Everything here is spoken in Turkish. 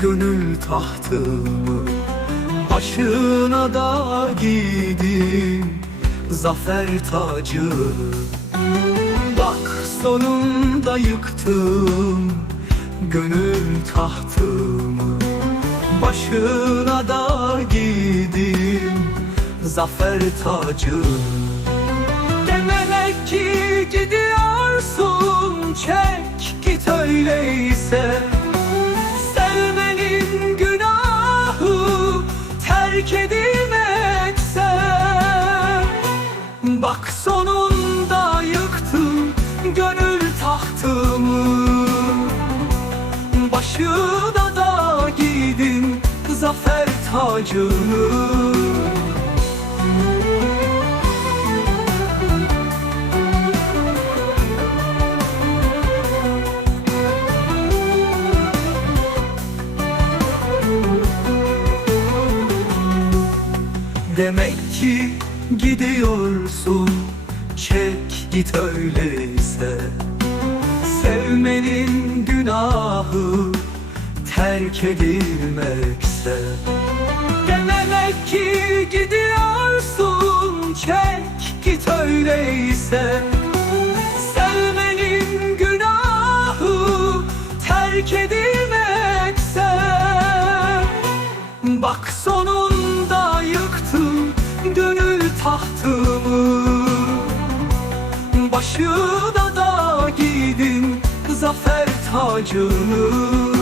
gönül tahtımı. Başına da giydim zafer tacı Bak sonunda yıktım gönül tahtımı. Başına da giydim zafer tacı öyleyse Sevmenin günahı terk edilmekse Bak sonunda yıktım gönül tahtımı. Başına da giydin zafer tacını Demek ki gidiyorsun. Çek git öyleyse. Sevmenin günahı Terk edilmekse. Demek ki gidiyorsun. Çek git öyleyse gönül tahtımı Başına da giydin zafer tacını